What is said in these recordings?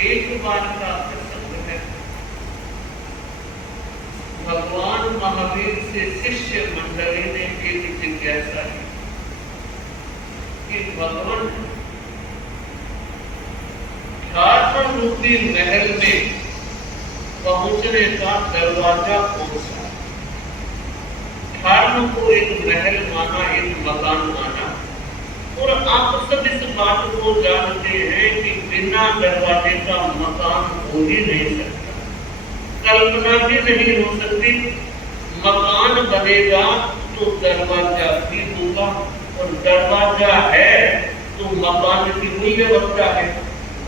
एक बार का प्रसंग है। भगवान महावीर से शिष्य मंडली ने एक जिज्ञासा की कि भगवान धर्म रूपी महल में पहुंचने का दरवाजा कौन सा है? धर्म को एक महल माना, एक मकान माना, और आप सब इस बात को जानते हैं कि बिना दरवाजे का मकान हो ही नहीं सकता, कल्पना भी नहीं हो सकती। मकान बनेगा तो दरवाजा भी होगा, और दरवाजा है तो मकान की मूल व्यवस्था है,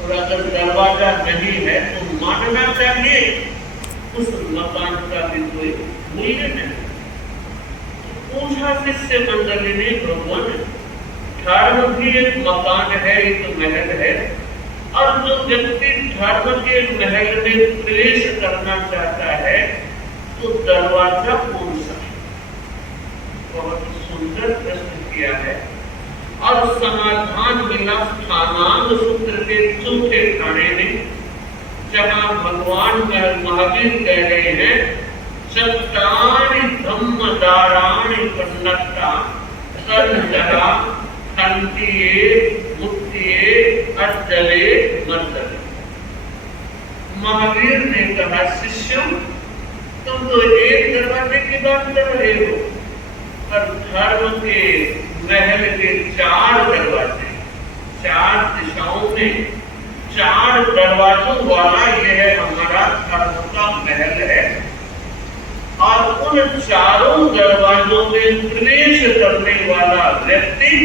और अगर दरवाजा नहीं है तो मानना चाहिए उस मकान का भी कोई मूल्य नहीं। पूछा शिष्य मंडली ने, भगवान धर्म भी एक मकान है, एक महल है, और जो व्यक्ति धर्म के महल में प्रवेश करना चाहता है तो दरवाजा कौन सा है? बहुत सुंदर प्रश्न किया है, और समाधान मिला स्थानांग सूत्र के चौथे खाने में, जहां भगवान महावीर कह रहे हैं चट्टानी धम्म दाराणी पन्नता संजरा खंतिये मुक्तिये अज्जले मंदले। महावीर ने कहा, शिष्यों तुम तो एक दरवाजे की बात कर रहे हो, पर धर्म के महल के 4 दरवाजे, 4 दिशाओं में 4 दरवाजों वाला यह हमारा धर्म का महल है, और उन चारों दरवाजों में प्रवेश करने वाला व्यक्ति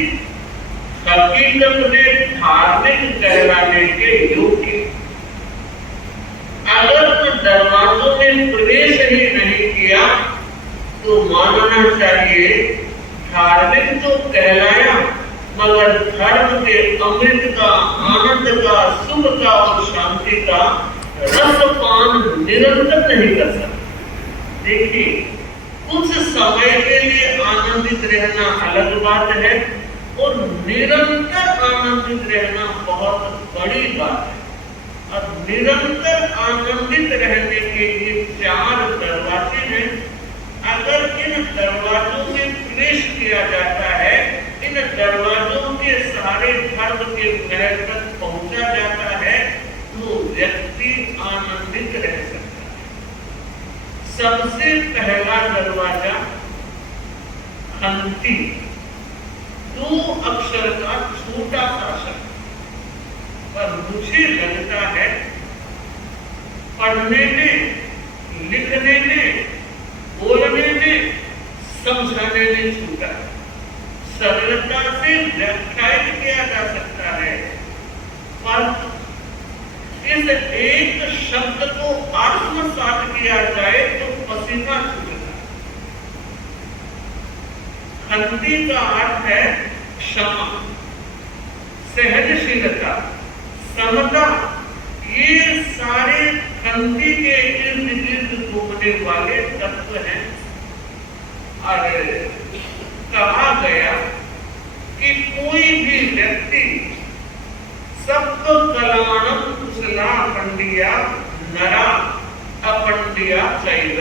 हकीकत में धार्मिक कहलाने के योग्य। अगर उन दरवाजों में प्रवेश ही नहीं किया तो मानना चाहिए धार्मिक तो कहलाया, मगर धर्म के अमृत का, आनंद का, सुख का और शांति का रसपान निरंतर नहीं कर सकता। देखिए, कुछ समय के लिए आनंदित रहना अलग बात है, और निरंतर आनंदित रहना बहुत बड़ी बात है। अब निरंतर आनंदित रहने के लिए 4 दरवाजे हैं। अगर इन दरवाजों में प्रवेश किया जाता है, इन दरवाजों के सारे धर्म के महल तक पहुंचा जाता है, तो व्यक्ति आनंदित रह सकता है। सबसे पहला दरवाजा खंती, 2 अक्षर का छोटा सा शब्द, पर मुझे लगता है पढ़ने में, लिखने में, बोलने में, समझाने में छोटा है। सरलता से व्याख्यायित किया जा सकता है, पर इस एक शब्द को आत्मसात किया जाए तो पसीना छूटता है। खंती का अर्थ है क्षमा, सहनशीलता, समता। ये सारे खंती के इर्द गिर्द घूमने वाले तत्व हैं। और कहा गया कि कोई भी व्यक्ति सप्त कलाणम कुशला पंडिया नरा अपंडिया चैव,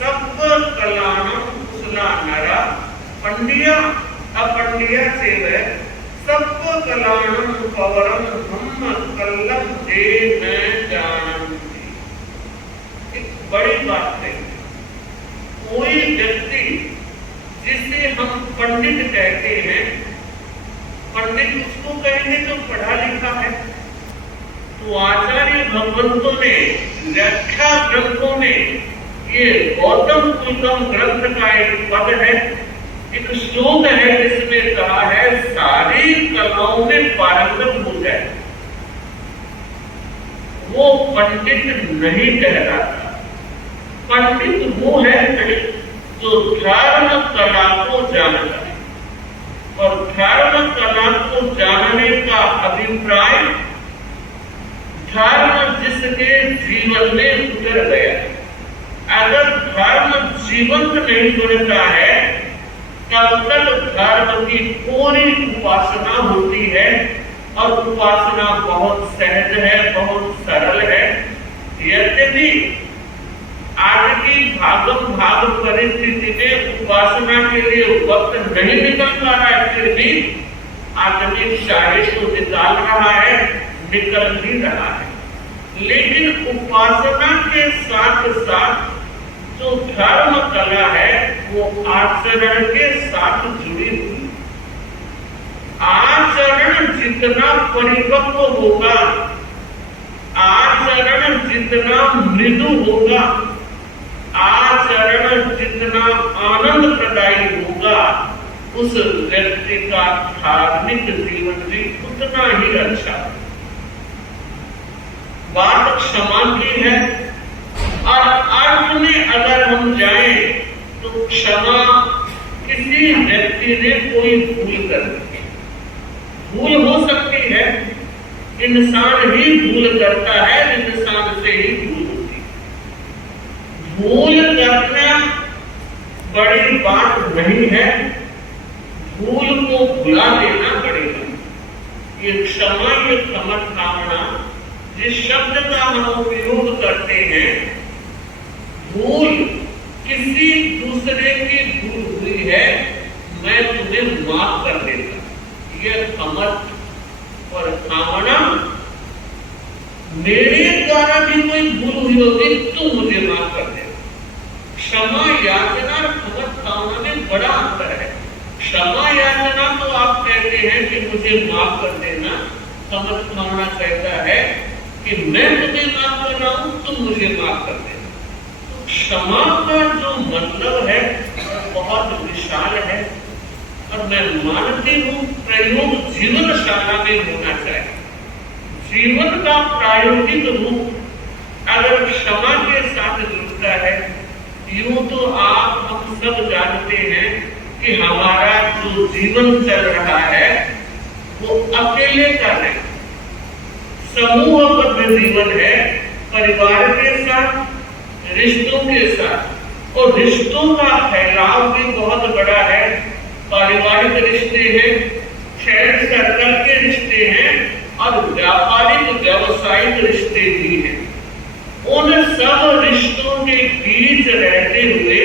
सप्त कलाणम कुशला नरा पंडिया अपंडिया चैव, सप्त कलाणम पवरम हम कल्लम जे न जानन्ति। एक बड़ी बात है, कोई व्यक्ति जिसे हम पंडित कहते हैं, पंडित उसको कहेंगे जो पढ़ा लिखा है। तो आचार्य भगवंतों ने व्याख्या ग्रंथों में, ये गौतम कुलकम ग्रंथ का एक पद है, एक श्लोक है जिसमें कहा है सारी कलाओं में पारंगत हो जाए, वो पंडित नहीं कहलाता। पंडित वो है जो धर्म कला को जानता है, और धर्म कला को जानने का अभिप्राय धर्म जिसके जीवन में उतर गया। अगर धर्म जीवंत नहीं बनता है तब तक धर्म की पूरी उपासना होती है, और उपासना बहुत सहज है, बहुत सरल है। यद्यपि आज की भागम भाग परिस्थिति में उपासना के लिए वक्त नहीं निकल पा रहा है, फिर भी आदमी चाहे तो निकाल रहा है, निकल भी रहा है। लेकिन उपासना के साथ साथ जो धर्म कला है वो आचरण के साथ जुड़ी हुई। आचरण जितना परिपक्व होगा, आचरण जितना मृदु होगा, आचरण जितना आनंद प्रदायी होगा, उस व्यक्ति का धार्मिक जीवन भी उतना ही अच्छा। बात क्षमा की है, और अर्थ में अगर हम जाएं तो क्षमा किसी व्यक्ति ने कोई भूल कर दी, भूल हो सकती है, इंसान ही भूल करता है, इंसान से ही भूल होती है। भूल करना बड़ी बात नहीं है, भूल को भुला देना पड़ेगा। ये क्षमा, ये क्षमतावना जिस शब्द का हम उपयोग करते हैं, भूल किसी दूसरे की भूल हुई है, मैं तुम्हें माफ कर देता, यह समर्थ और कामना। मेरे द्वारा भी कोई भूल हुई होगी तो मुझे माफ कर देना। क्षमा याचना और समर्थ में बड़ा अंतर है। क्षमा याचना तो आप कहते हैं कि मुझे माफ कर देना, समर्थ कहता है कि मैं तुम्हें माफ कर रहा हूं, तुम मुझे माफ कर देना। तो क्षमा का जो मतलब है बहुत विशाल है, और मैं मानती हूं प्रयोग जीवन शाला में होना चाहिए। जीवन का प्रायोगिक रूप अगर क्षमा के साथ जुड़ता है, यूं तो आप हम सब जानते हैं कि हमारा जो जीवन चल रहा है वो अकेले का नहीं, समूहबद्ध जीवन है, परिवार के साथ, रिश्तों के साथ। और रिश्तों का फैलाव भी बहुत बड़ा है। पारिवारिक रिश्ते हैं, फ्रेंड सर्कल के रिश्ते हैं, और व्यापारिक व्यावसायिक रिश्ते भी हैं। उन सब रिश्तों के बीच रहते हुए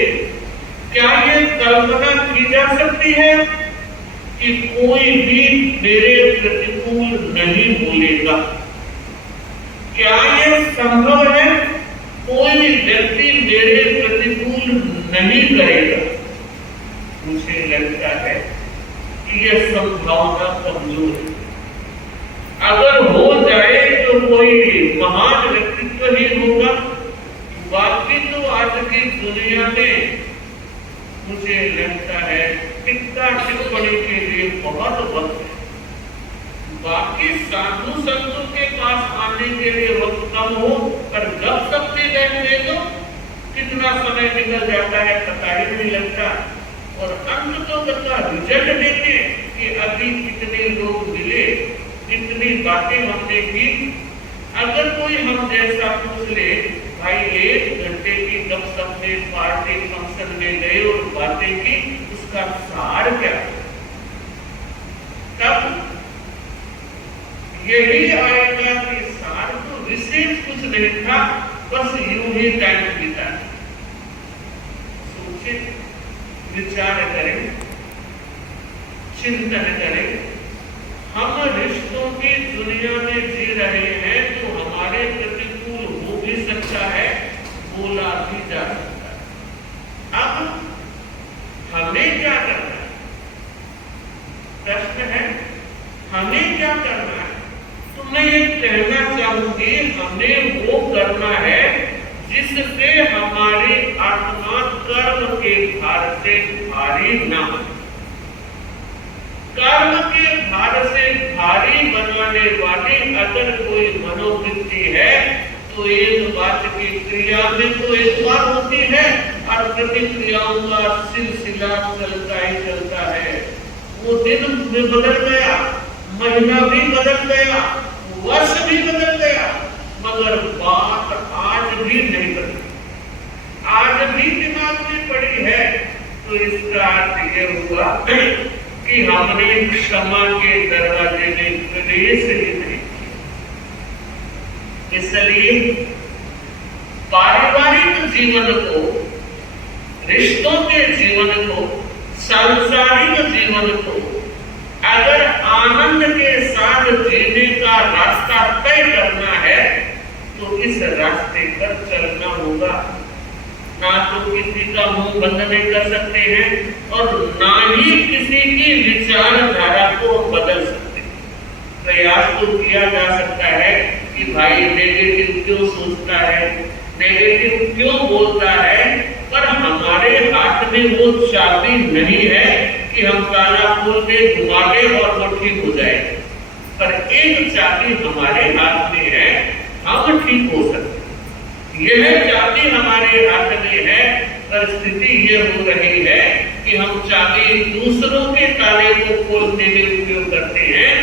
क्या ये कल्पना की जा सकती है कि कोई भी मेरे प्रतिकूल नहीं बोलेगा? क्या ये संभव है? कोई व्यक्ति मेरे प्रतिकूल नहीं करेगा? मुझे लगता है कि यह संभावना कमजोर है। अगर हो जाए तो कोई महान व्यक्तित्व ही होगा, बाकी तो आज की दुनिया में मुझे लगता है टिक्का टिप्पणी के लिए बहुत वक्त है। बाकी साधु संतों के पास आने के लिए वक्त कम हो, पर जब सबसे बैठे तो कितना समय निकल जाता है पता ही नहीं लगता। और अंत तो का रिजल्ट देखे कि अभी कितने लोग मिले, कितनी बातें हमने की। अगर कोई हम जैसा पूछ ले, भाई 1 घंटे की गपशप में पार्टी फंक्शन में गए और बातें की, उसका सार क्या? तब यही आएगा कि सार तो विशेष कुछ नहीं था, बस यूं ही टाइम बीता। सोचे, विचार करें, चिंतन करें। हम रिश्तों की दुनिया में जी रहे हैं जो हमारे प्रतिकूल हो भी सकता है, बोला भी जा सकता है। अब हमें क्या करना है? प्रश्न है, हमें क्या करना है? तो मैं ये कहना चाहूंगी, हमें वो करना है जिससे हमारी आत्मा कर्म के भार से भारी न हो। कर्म के भार से भारी बनाने वाली अगर कोई मनोवृत्ति है तो एक बात की क्रिया में तो एक बार होती है और प्रतिक्रियाओं का सिलसिला चलता ही चलता है। वो दिन में बदल गया, महीना भी बदल गया, वर्ष भी बदल गया, मगर बात आज भी नहीं बदली, आज भी दिमाग में पड़ी है। तो इसका अर्थ ये हुआ कि हमने क्षमा के दरवाजे में प्रवेश ही नहीं किया। इसलिए पारिवारिक जीवन को, रिश्तों के जीवन को, सांसारिक जीवन को अगर आनंद के साथ जीने का रास्ता तय करना है तो इस रास्ते पर चलना होगा। ना तो किसी का मुंह बंद नहीं कर सकते हैं और ना ही किसी की विचारधारा को बदल सकते हैं। प्रयास तो किया जा सकता है कि भाई नेगेटिव क्यों सोचता है, नेगेटिव क्यों बोलता है, पर हमारे हाथ में वो चाबी नहीं है कि हम ताला खोल के घुमा दे और वो ठीक हो जाए। पर एक चाबी हमारे हाथ में है, हम ठीक हो सकते। यह चाबी हमारे हाथ में है। परिस्थिति ये हो रही है कि हम चाबी दूसरों के ताले को खोलने में उपयोग करते हैं,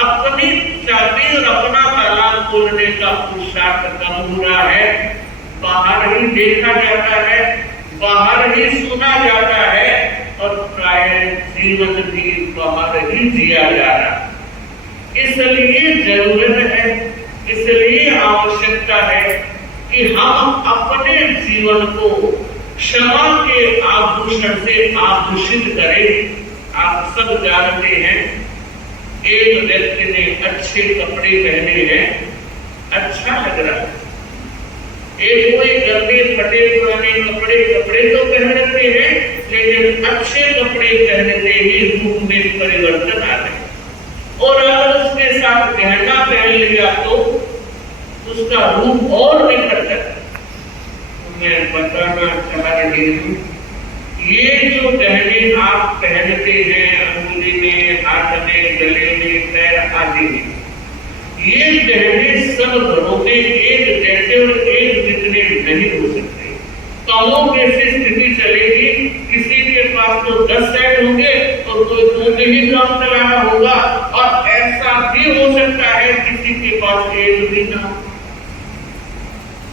अपनी चाबी और अपना ताला खोलने का पुरुषार्थ कम हो रहा है। बाहर ही देखा जाता है, बाहर ही सुना जाता है और प्राय जीवन भी बाहर ही जिया जा रहा। इसलिए जरूरत है, इसलिए आवश्यकता है कि हम अपने जीवन को क्षमा के आभूषण से आभूषित करें। आप सब जानते हैं, एक व्यक्ति ने अच्छे कपड़े पहने हैं, अच्छा लग रहा है। एक कोई गंदे फटे पुराने कपड़े तो पहनते हैं, लेकिन अच्छे कपड़े पहनते ही रूप में परिवर्तन आ गए। और अगर उसके साथ गहना पहन लिया तो उसका रूप और निखर जाता। मैं बताना चाह रही हूँ, ये जो गहने आप पहनते हैं अंगुली में, हाथ में, गले में, पैर आदि में, ये गहने सब घरों में एक जैसे और एक जितने नहीं हो सकते। कमों कैसी स्थिति चलेगी, किसी के पास तो 10 सेट होंगे और कोई 2 में ही काम चला रहा होगा, और ऐसा भी हो सकता है किसी के पास एक भी ना हो।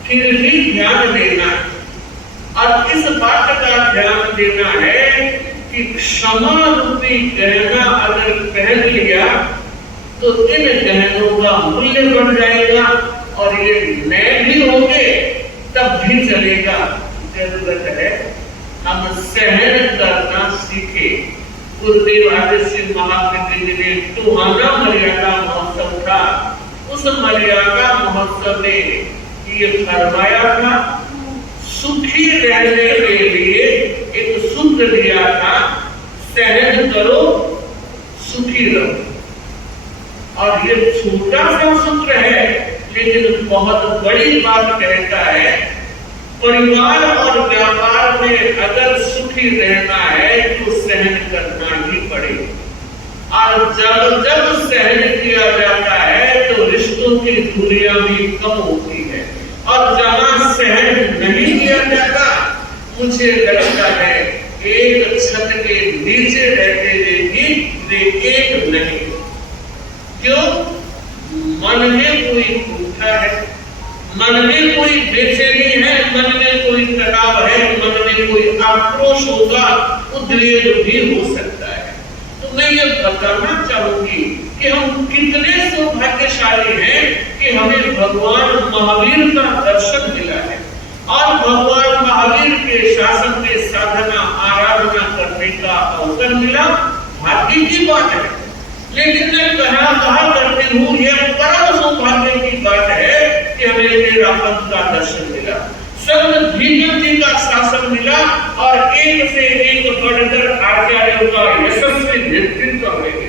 फिर भी ध्यान देना, और इस बात का ध्यान देना है कि क्षमा रूपी गहना अगर पहन लिया तो इन गहनों का मूल्य बढ़ जाएगा और ये नए भी होंगे तब भी चलेगा। जरूरत है हम सहन करना सीखे। गुरुदेव आदित्य महाकृति जी ने टोहाना मर्यादा महोत्सव था, उस मर्यादा महोत्सव में ये फरमाया था, सुखी रहने के लिए एक सूत्र दिया था, सहन करो सुखी रहो। और ये छोटा सा सूत्र है लेकिन बहुत बड़ी बात कहता है। परिवार और व्यापार में अगर सुखी रहना है तो सहन करना ही पड़ेगा। और जब जब सहन किया जाता है तो रिश्तों की दूरियां भी कम होती है। और जहां सहन नहीं किया जाता, मुझे लगता है एक छत के नीचे रहते हुए भी वे एक नहीं। क्यों? मन में कोई भूखा है, मन में कोई बेचैनी है, मन में कोई तनाव है, मन में कोई आक्रोश होगा, उद्वेग भी हो सकता है। तो मैं ये बताना चाहूंगी कि हम कितने सौभाग्यशाली हैं कि हमें भगवान महावीर का दर्शन मिला है और भगवान महावीर के शासन में साधना आराधना करने का अवसर मिला। भाग्य की बात है, लेकिन मैं कहा करती हूँ, यह परम सौभाग्य की बात है कि हमें तेरापन का दर्शन मिला, संत भीष्म जी का शासन मिला और एक से एक बढ़कर आचार्यों का यशस्वी नेतृत्व मिला।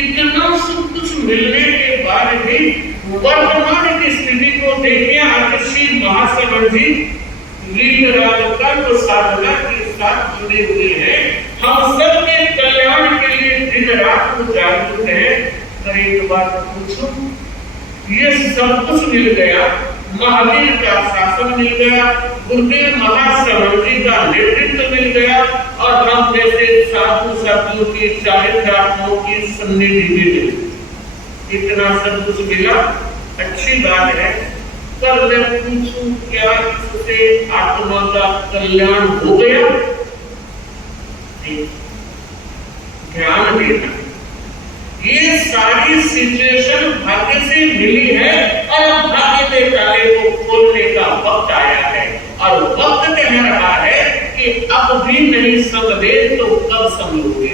इतना सब कुछ मिलने के बाद भी वर्तमान की स्थिति को देखिए। आदर्शी महासमर जी साधना के साथ जुड़े हुए हैं, हम सबके कल्याण के लिए दिन रात जागरूक हैं। पर एक बात पूछूं, ये सब कुछ मिल गया, महावीर का शासन मिल गया, गुरुदेव महासमर जी का नेतृत्व मिल गया और हम जैसे साधु साथियों की 40 आत्माओं की सन्निधि भी मिली। इतना सब कुछ मिला, अच्छी बात है। पर मैं पूछूं, क्या इससे आत्मा का कल्याण हो गया? ध्यान कह रहा है कि अब भी नहीं समझे तो कब समझोगे।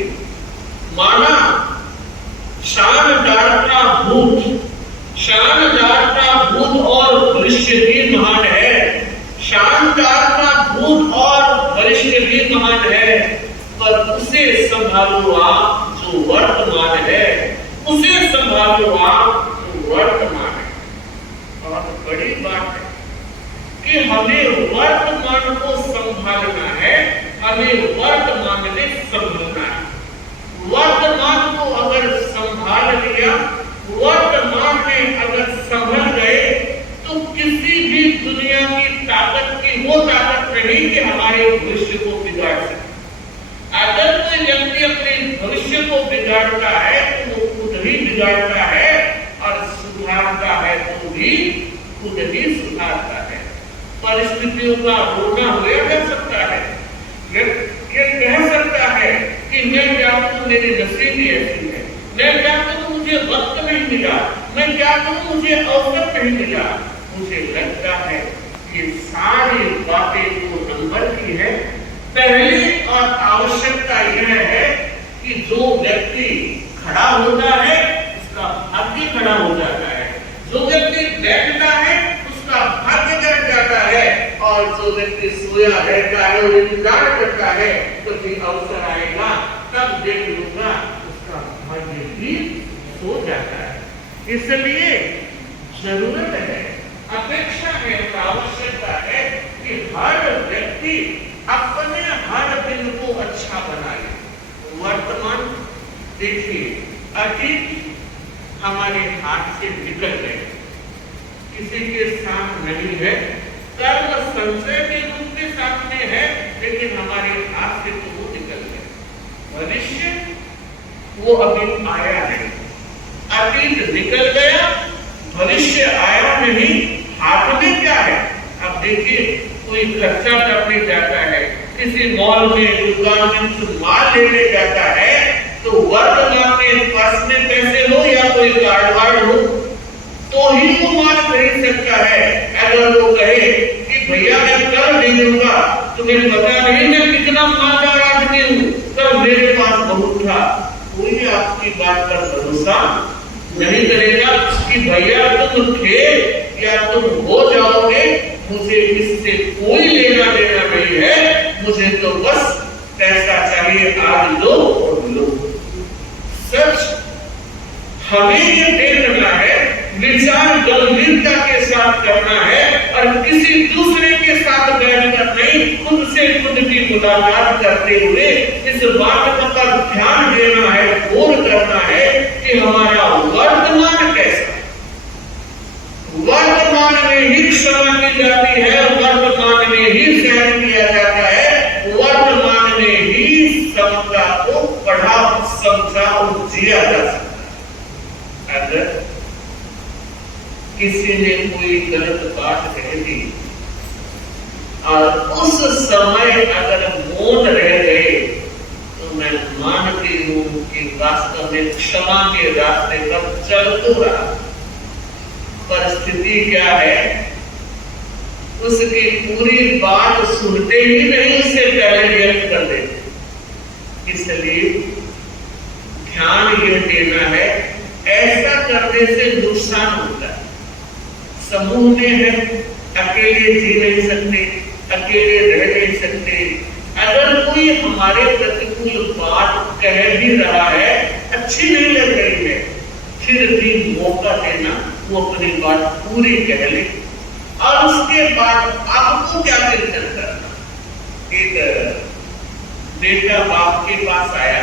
माना शानदार का भूत और भविष्य भी महान है, शानदार का भूत और भविष्य भी महान है, पर उसे संभालो आप जो वर्तमान है, उसे संभालो आप जो वर्तमान है। बहुत बड़ी बात है कि हमें वर्तमान को संभालना है, हमें वर्तमान में संभलना है। वर्तमान को अगर संभाल लिया, वर्तमान में अगर संभल गए, तो किसी भी दुनिया की ताकत की वो ताकत नहीं कि हमारे भविष्य को बिगाड़ सके। अगर कोई व्यक्ति अपने भविष्य को बिगाड़ता है तो वो खुद ही बिगाड़ता है, और सुधारता है तो भी खुद ही सुधारता है। परिस्थितियों का रोना हुआ कर सकता है, ये कह सकता है कि मैं क्या करूं, मेरी नसीब ही ऐसी है, मैं क्या करूं, मुझे वक्त नहीं मिला, मैं क्या करूं, मुझे अवसर नहीं मिला। मुझे लगता है ये सारी बातें जो नंबर की है, पहली और आवश्यकता यह है कि जो व्यक्ति खड़ा होता है उसका भाग्य खड़ा हो जाता है, जो व्यक्ति बैठता है उसका भाग्य बैठ जाता है, और जो व्यक्ति सोया रहता है और इंतजार करता है कभी अवसर आएगा तब देख लूंगा, उसका भाग्य भी सो जाता है। इसलिए जरूरत है, अपेक्षा है, आवश्यकता है कि हर व्यक्ति अपने हर दिन को अच्छा बनाए। वर्तमान देखिए, अतीत हमारे हाथ से निकल गए, किसी के साथ नहीं है, कर्म संचय के रूप में सामने है, लेकिन हमारे हाथ से तो वो निकल गए। भविष्य वो अभी आया नहीं, अतीत निकल गया, भविष्य आया नहीं, हाथ में क्या है। अब देखिए, कोई खर्चा करने जाता है, किसी मॉल में दुकान में कुछ माल लेने जाता है, तो वर्तमान में पर्स में पैसे हो या कोई कार्ड वार्ड हो तो ही वो माल खरीद सकता है। अगर वो कहे कि भैया मैं कर दे दूंगा, तुम्हें पता नहीं मैं कितना मालदार आदमी हूँ, तब मेरे पास बहुत था, कोई आपकी बात पर भरोसा नहीं करेगा कि भैया तुम थे या तुम हो जाओगे, मुझे इससे कोई लेना देना नहीं है, मुझे तो बस पैसा चाहिए, आज लो और लो। सच हमें ये देखना है, विचार गंभीरता के साथ करना है, और किसी दूसरे के साथ बैठकर नहीं, खुद से खुद की मुलाकात करते हुए इस बात पर ध्यान देना है, गौर करना है कि हमारा वर्तमान कैसा है। वर्तमान में ही क्षमा की जाती है, वर्तमान में ही सहन किया जाता है, वर्तमान में ही समता को पढ़ा समझा और जिया जा सकता है। अगर किसी ने कोई गलत बात कह दी और उस समय अगर मौन रह गए, तो मैं मानती हूं कि वास्तव में क्षमा के रास्ते पर चल तो रहा, परिस्थिति क्या है, उसकी पूरी बात सुनते ही नहीं, उससे पहले व्यक्त कर देते। इसलिए ध्यान यह देना है, ऐसा करने से नुकसान होता है। समूह में है, अकेले जी नहीं सकते, अकेले रह नहीं सकते। अगर कोई हमारे प्रतिकूल बात कह भी रहा है, अच्छी नहीं लग रही है, फिर भी मौका देना, वो अपनी बात पूरी कह ले, और उसके बाद आपको क्या चिंतन करना। एक बेटा बाप के पास आया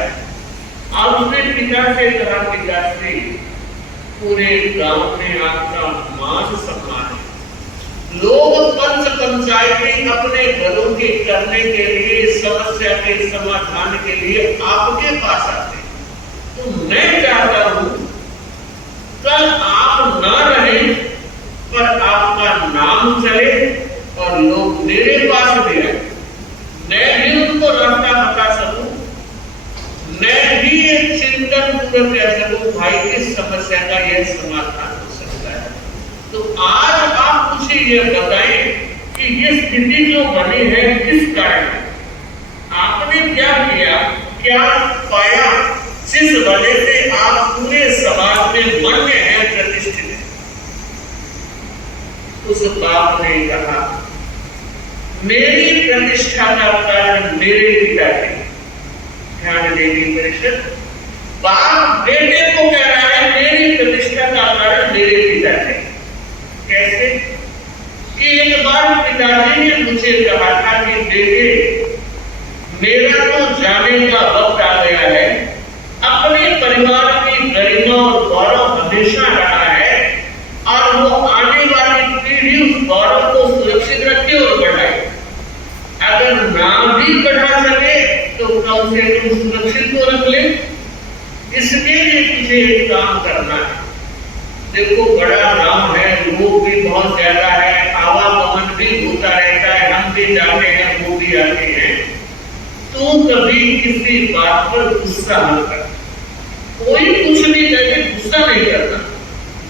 और उसने पिता से कहा, पिताश्री पूरे गांव में आपका मान सम्मान है, लोग पंच पंचायतें अपने घरों के करने के लिए, समस्या के समाधान के लिए आपके पास आते, तो मैं चाहता हूं कल आप ना रहे पर आपका नाम चले और लोग मेरे पास भी आए, मैं भी उनको रास्ता बता सकूं, मैं भी एक चिंतन पूर्वक कह सकूं, भाई किस समस्या का यह समाधान हो सकता है। तो आज आप मुझे यह बताएं कि कि ये स्थिति जो बनी है किस कारण है, आपने क्या किया, क्या पाया, जिस वजह से आप पूरे समाज में मान्य है, प्रतिष्ठित है। उस बाप ने कहा मेरी प्रतिष्ठा का कारण मेरे पिता थे। ध्यान देगी परिषद, बाप बेटे को कह रहा है मेरी प्रतिष्ठा का कारण मेरे पिता थे। कैसे कि एक बार पिताजी ने मुझे कहा था कि बेटे मेरा तो जाने का वक्त आ गया है, अपने परिवार की गरिमा और गौरव हमेशा रहा है और वो आने वाली पीढ़ी उस गौरव को सुरक्षित रखे और बढ़ाए। अगर ना भी बढ़ा सके तो कम से कम सुरक्षित तो रख ले। इसके लिए तुझे एक काम करना है। देखो बड़ा नाम है, लोग भी बहुत ज्यादा है, आवागमन भी होता रहता है, हम भी जाते हैं वो भी आते हैं। तू कभी किसी बात पर गुस्सा न कर, कोई कुछ भी कहे गुस्सा नहीं करना।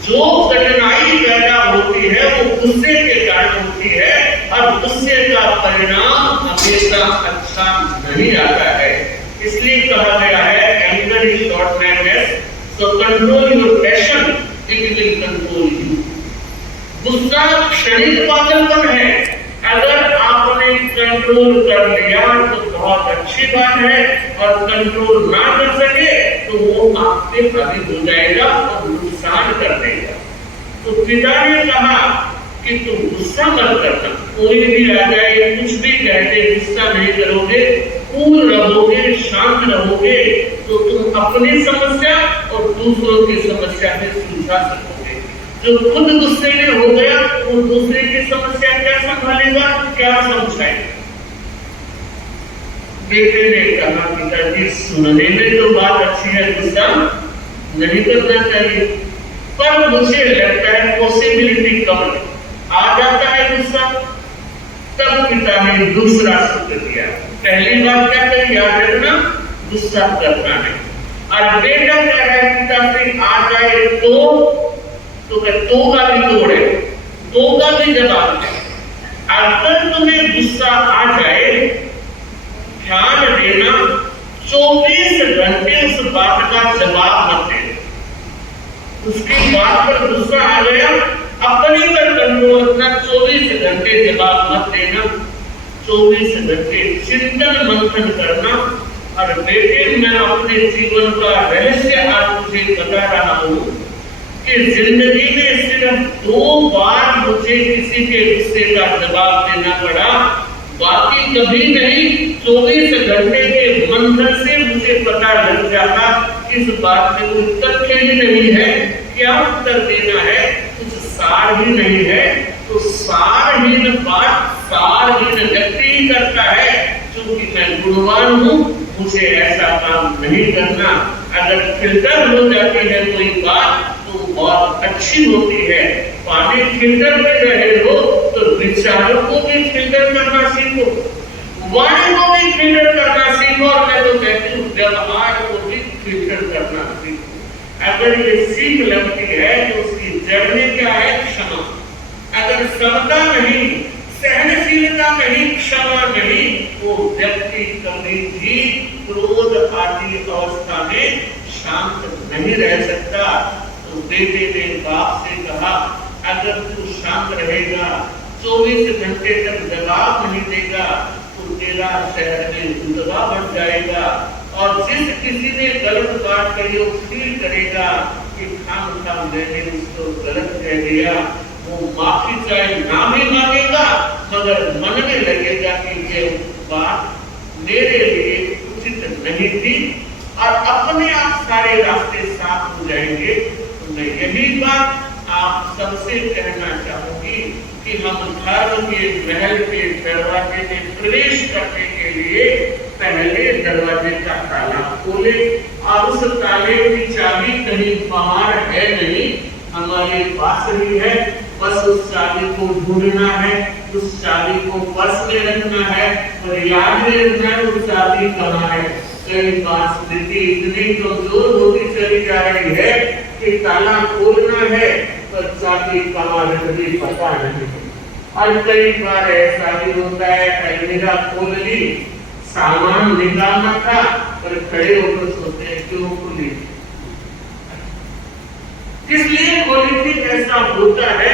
जो कठिनाई पैदा होती है वो गुस्से के कारण होती है और गुस्से का परिणाम हमेशा अच्छा नहीं आता है। इसलिए कहा गया है anger is short madness, so control your passion, it will control you. गुस्सा क्षणिक पागलपन है, अगर आपने कंट्रोल कर लिया तो बहुत अच्छी बात है, और कंट्रोल ना कर सके तो वो आपसे हावी हो जाएगा और नुकसान कर देगा। तो पिता ने कहा कि तुम गुस्सा मत करना, कोई भी आ जाए कुछ भी कह दे गुस्सा नहीं करोगे, कूल रहोगे, शांत रहोगे तो तुम अपनी समस्या और दूसरों की समस्या से सुलझा सकोगे। जो खुद गुस्से में हो गया वो दूसरे की समस्या क्या संभालेगा, क्या समझाएगा। बेटे ने कहा पिताजी सुनने में तो बात अच्छी है, गुस्सा नहीं करना चाहिए, पर मुझे लगता है पॉसिबिलिटी कम है, आ जाता है गुस्सा। तब पिता ने दूसरा सूत्र दिया। पहली बात क्या कही, याद रखना गुस्सा करना है। और बेटा कह रहा है पिता से आ जाए तो का भी तोड़ है, तो का भी जवाब है। अगर तुम्हें गुस्सा आ जाए, ध्यान देना 24 घंटे उस बात का जवाब मत देना। उसकी बात पर गुस्सा आ गया, अपनी पर कंट्रोल रखना, 24 घंटे जवाब मत देना, 24 घंटे चिंतन मंथन करना। और बेटे मैं अपने जीवन का रहस्य आज तुझे बता रहा हूं कि जिंदगी में सिर्फ 2 बार मुझे किसी के गुस्से का जवाब देना पड़ा, बाकी कभी नहीं। 24 घंटे के मंथन से मुझे पता लग जाता इस बात में कोई तथ्य ही नहीं है, क्या उत्तर देना है, कुछ सार ही नहीं है। तो सारहीन बात सारहीन व्यक्ति ही करता है। क्योंकि मैं गुणवान हूं, मुझे ऐसा काम नहीं करना। अगर फिल्टर हो जाती है कोई बात तो बहुत अच्छी होती है। पानी फिल्टर में रहे हो तो विचारों को भी फिल्टर करना सीखो, वाणी को भी फिल्टर करना सीखो, और मैं तो कहती हूँ व्यवहार को भी फिल्टर करना सीखो। अगर ये सीख लगती है तो उसकी जड़ में क्या है, क्षमा। अगर समता नहीं, सहनशीलता नहीं, क्षमा नहीं, वो व्यक्ति कभी भी क्रोध आदि अवस्था में शांत नहीं रह सकता। तो बेटे ने बाप से कहा अगर तू शांत रहेगा, 24 घंटे तक जवाब नहीं देगा तो तेरा शहर में रुतबा बढ़ जाएगा। और जिस किसी ने गलत बात कही वो फील करेगा कि खामखा मैंने उसको गलत कह दिया, वो माफी चाहे ना भी मांगेगा मगर मन में लगेगा कि ये बात मेरे लिए उचित नहीं थी, और अपने आप सारे रास्ते साफ हो जाएंगे। तो मैं यही बात आप सबसे कहना चाहूंगी कि हम धर्म के महल के दरवाजे में प्रवेश करने के लिए पहले दरवाजे का ताला खोले, और उस ताले की चाबी कहीं बाहर है नहीं, हमारे पास ही है। बस उस चाबी को ढूंढना है, उस चाबी को पर्स में रखना है और याद में रखना है उस चाबी कहाँ है। कई बार स्मृति इतनी कमजोर होती चली जा रही है कि ताला खोलना है पर चाबी कहाँ रखनी पता नहीं। और कई बार ऐसा भी होता है, अलमीरा खोल ली, सामान निकालना था पर खड़े होकर सोचते हैं क्यों खोली, किस लिए खोली थी, ऐसा होता है।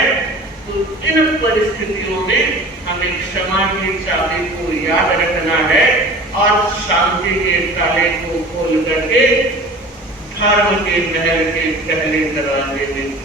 तो इन परिस्थितियों में हमें क्षमा की चाबी को याद रखना है और शांति के ताले को खोल करके धर्म के महल के पहले दरवाजे में